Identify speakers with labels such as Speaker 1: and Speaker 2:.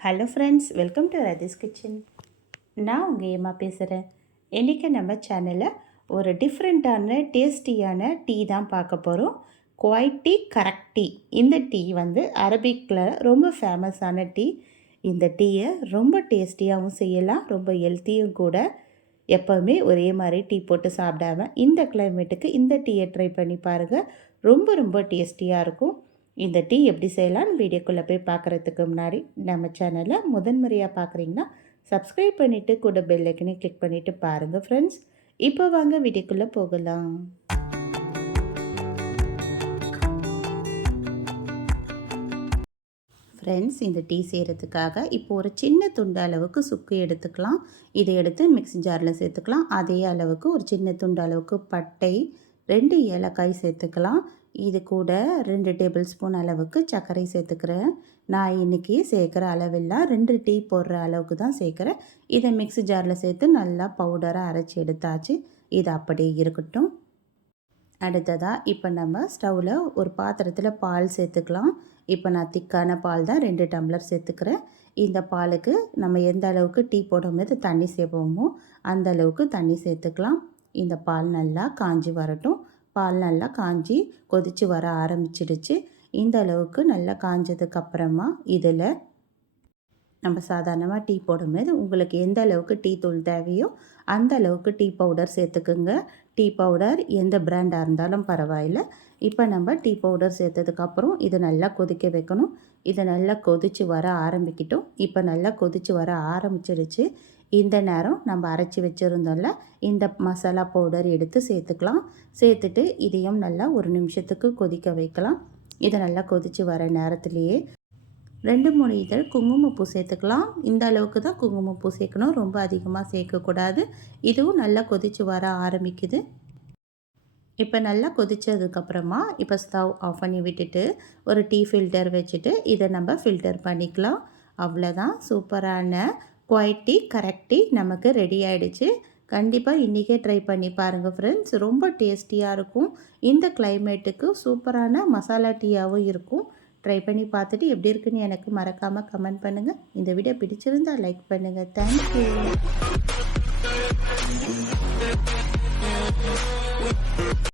Speaker 1: Hello friends welcome to Rathi's kitchen நான் உங்கள் ஏமா பேசுகிறேன் இன்றைக்கி நம்ம சேனலில் ஒரு டிஃப்ரெண்ட்டான டேஸ்டியான டீ தான் பார்க்க போகிறோம் குவைட் டீ கரெக்ட் டீ இந்த டீ வந்து அரபிக்கில் ரொம்ப ஃபேமஸான டீ இந்த டீயை ரொம்ப டேஸ்டியாகவும் செய்யலாம் ரொம்ப ஹெல்த்தியும் கூட. எப்போவுமே ஒரே மாதிரி டீ போட்டு சாப்பிடாம இந்த கிளைமேட்டுக்கு இந்த டீயை ட்ரை பண்ணி பாருங்கள் ரொம்ப ரொம்ப டேஸ்டியாக இருக்கும். இந்த டீ எப்படி செய்யலாம்னு வீடியோக்குள்ளே போய் பார்க்குறதுக்கு முன்னாடி நம்ம சேனலை முதன்முறையாக பார்க்குறீங்கன்னா சப்ஸ்கிரைப் பண்ணிவிட்டு கூட பெல்லைக்கனே கிளிக் பண்ணிவிட்டு பாருங்கள் ஃப்ரெண்ட்ஸ் இப்போ வாங்க வீடியோக்குள்ளே போகலாம். ஃப்ரெண்ட்ஸ் இந்த டீ செய்கிறதுக்காக இப்போ ஒரு சின்ன துண்டு அளவுக்கு சுக்கு எடுத்துக்கலாம். இதை எடுத்து மிக்ஸி ஜாரில் சேர்த்துக்கலாம். அதே அளவுக்கு ஒரு சின்ன துண்டு அளவுக்கு பட்டை ரெண்டு ஏலக்காய் சேர்த்துக்கலாம். இது கூட ரெண்டு டேபிள் ஸ்பூன் அளவுக்கு சர்க்கரை சேர்த்துக்கிறேன். நான் இன்றைக்கி சேர்க்குற அளவெல்லாம் ரெண்டு டீ போடுற அளவுக்கு தான் சேர்க்குறேன். இதை மிக்ஸி ஜாரில் சேர்த்து நல்லா பவுடராக அரைச்சி எடுத்தாச்சு. இது அப்படியே இருக்கட்டும். அடுத்ததாக இப்போ நம்ம ஸ்டவ்வில் ஒரு பாத்திரத்தில் பால் சேர்த்துக்கலாம். இப்போ நான் திக்கான பால் தான் ரெண்டு டம்ளர் சேர்த்துக்கிறேன். இந்த பாலுக்கு நம்ம எந்த அளவுக்கு டீ போடும்போது தண்ணி சேர்ப்போமோ அந்த அளவுக்கு தண்ணி சேர்த்துக்கலாம். இந்த பால் நல்லா காஞ்சி வரட்டும். பால் நல்லா காஞ்சி கொதித்து வர ஆரம்பிச்சிடுச்சு. இந்த அளவுக்கு நல்லா காஞ்சதுக்கப்புறமா இதில் நம்ம சாதாரணமாக டீ போடும்போது உங்களுக்கு எந்த அளவுக்கு டீ தூள் தேவையோ அந்த அளவுக்கு டீ பவுடர் சேர்த்துக்குங்க. டீ பவுடர் எந்த பிராண்டாக இருந்தாலும் பரவாயில்ல. இப்போ நம்ம டீ பவுடர் சேர்த்ததுக்கப்புறம் இதை நல்லா கொதிக்க வைக்கணும். இதை நல்லா கொதித்து வர ஆரம்பிக்கிட்டோம். இப்போ நல்லா கொதித்து வர ஆரம்பிச்சிடுச்சு. இந்த நேரம் நம்ம அரைச்சி வச்சுருந்தோம்ல இந்த மசாலா பவுடர் எடுத்து சேர்த்துக்கலாம். சேர்த்துட்டு இதையும் நல்லா ஒரு நிமிஷத்துக்கு கொதிக்க வைக்கலாம். இதை நல்லா கொதித்து வர நேரத்துலேயே ரெண்டு மூணு இதழ் குங்குமப்பூ சேர்த்துக்கலாம். இந்த அளவுக்கு தான் குங்குமப்பூ சேர்க்கணும். ரொம்ப அதிகமாக சேர்க்கக்கூடாது. இதுவும் நல்லா கொதித்து வர ஆரம்பிக்குது. இப்போ நல்லா கொதித்ததுக்கப்புறமா இப்போ ஸ்டவ் ஆஃப் பண்ணி விட்டுட்டு ஒரு டீ ஃபில்டர் வச்சுட்டு இதை நம்ம ஃபில்டர் பண்ணிக்கலாம். அவ்வளோதான். சூப்பரான குவாலிட்டி கரெக்டி கரெக்ட் டீ நமக்கு ரெடி ஆகிடுச்சு கண்டிப்பாக இன்றைக்கே ட்ரை பண்ணி பாருங்கள் ஃப்ரெண்ட்ஸ் ரொம்ப டேஸ்டியாக இருக்கும். இந்த கிளைமேட்டுக்கு சூப்பரான மசாலா டீயாகவும் இருக்கும். ட்ரை பண்ணி பார்த்துட்டு எப்படி இருக்குன்னு எனக்கு மறக்காமல் கமெண்ட் பண்ணுங்கள் இந்த வீடியோ பிடிச்சிருந்தா லைக் பண்ணுங்கள் தேங்க்யூ